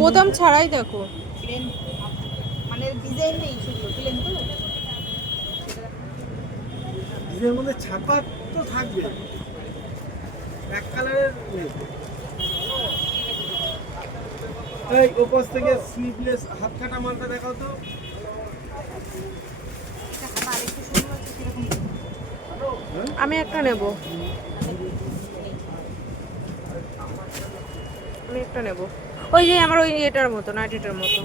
বোতাম ছাড়াই দেখো, মানে ডিজাইন নেই, শুধু প্লেন তো। ডিজাইনের মধ্যে ছাপা তো থাকবে, এক কালারের নেই। এই ওপাশ থেকে স্লিভলেস হাত কাটা মালটা দেখাও তো। আমি একটা নেব, আমি একটা নেব, ওই যে আমার ওই এটার মতো, নাইটিটার মতো।